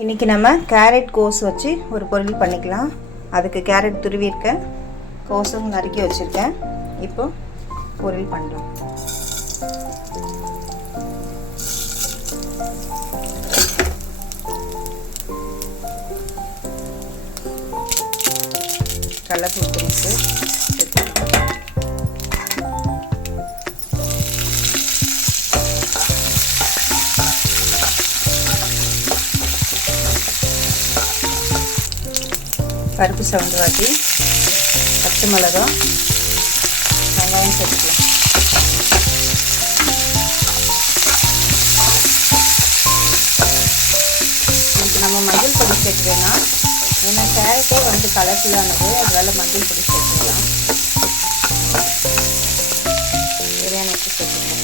இன்றைக்கி நம்ம கேரட் கோஸ் வச்சு ஒரு பொரியல் பண்ணிக்கலாம். அதுக்கு கேரட் துருவியிருக்கேன், கோஸும் நறுக்கி வச்சுருக்கேன். இப்போ பொரியல் பண்ணலாம். கடலைப்பருப்பு மிக்ஸு பருப்பு சவுண்டு வாட்டி பச்சை மிளகா வெங்காயம் சேர்த்துக்கலாம். இதுக்கு நம்ம மஞ்சள் பொடி சேர்த்துக்கலாம். ஏன்னா கேரட்டே வந்து கலர்ஃபுல்லானது, அதனால மஞ்சள் பொடி சேர்த்துக்கலாம். பிரியாணி வச்சு சேர்த்துக்கலாம்.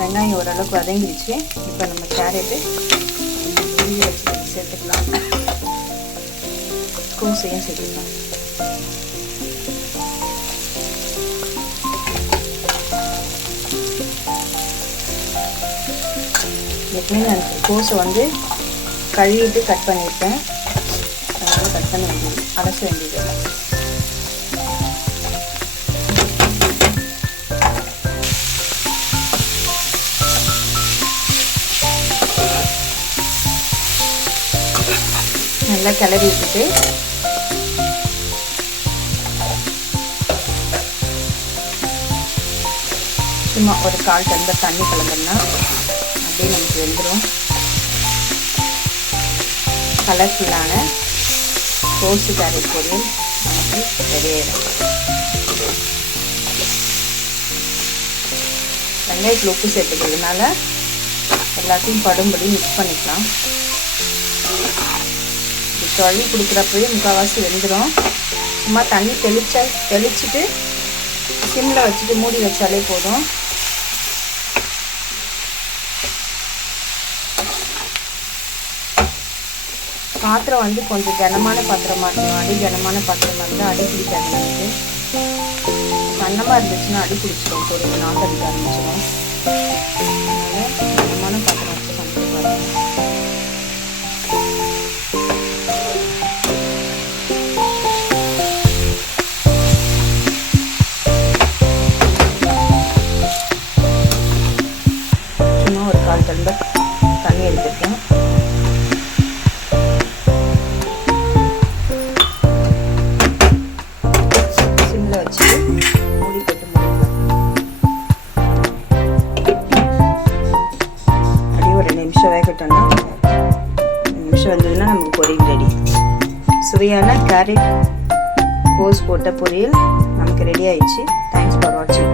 வெங்காயம் ஓரளவுக்கு வதங்கிடுச்சு. இப்போ நம்ம கேரட்டு உருவி வச்சு சேர்த்துக்கலாம். கோஸையும் சேர்த்துக்கலாம். எப்பவுமே நான் கோஸை வந்து கழுவிட்டு கட் பண்ணியிருக்கேன். அதனால் கட் பண்ண வேண்டியது, அலச வேண்டியது. நல்லா கிளறி விட்டுட்டு சும்மா ஒரு 1/4 டம்ளர் தண்ணி கலந்தோம்னா அப்படியே நமக்கு வெந்துடும். கலர்ஃபுல்லான கோஸு கேரட் பொரியல் நமக்கு ரெடி ஆகிடும். வெங்காயத்தில் உப்பு சேர்த்துக்கிறதுனால எல்லாத்தையும் படும்படி மிக்ஸ் பண்ணிக்கலாம். தொழி கொடுக்குறப்பவே முக்கால்வாசி வெந்துடும். சும்மா தண்ணி தெளிச்சுட்டு சிம்மில் வச்சுட்டு மூடி வச்சாலே போதும். பாத்திரம் வந்து கொஞ்சம் கனமான பாத்திரமாக இருக்கணும். அடி கனமான பாத்திரமாக இருந்தால் அடி பிடிக்காது. நமக்கு சன்னமாக இருந்துச்சுன்னா அடி பிடிச்சிடும், பொருள் நாட்டடிக்க ஆரம்பிச்சிடும். அதனால் கனமான பாத்திரம் வச்சு சமைச்சு பாருங்கள். ஒரு 1/4 டம்ளர் தண்ணி எடுத்துருக்கேன். சிம்மில் வச்சுட்டு மூடி போட்டு மூடிக்கலாம். அப்படியே ஒரு 2 நிமிஷம் வேகட்டோம்னா, 2 நிமிஷம் வந்ததுன்னா நமக்கு பொரியல் ரெடி. சுவையான கேரட் கோஸ் போட்ட பொரியல் நமக்கு ரெடி ஆயிடுச்சு. தேங்க்ஸ் ஃபார் வாட்சிங்.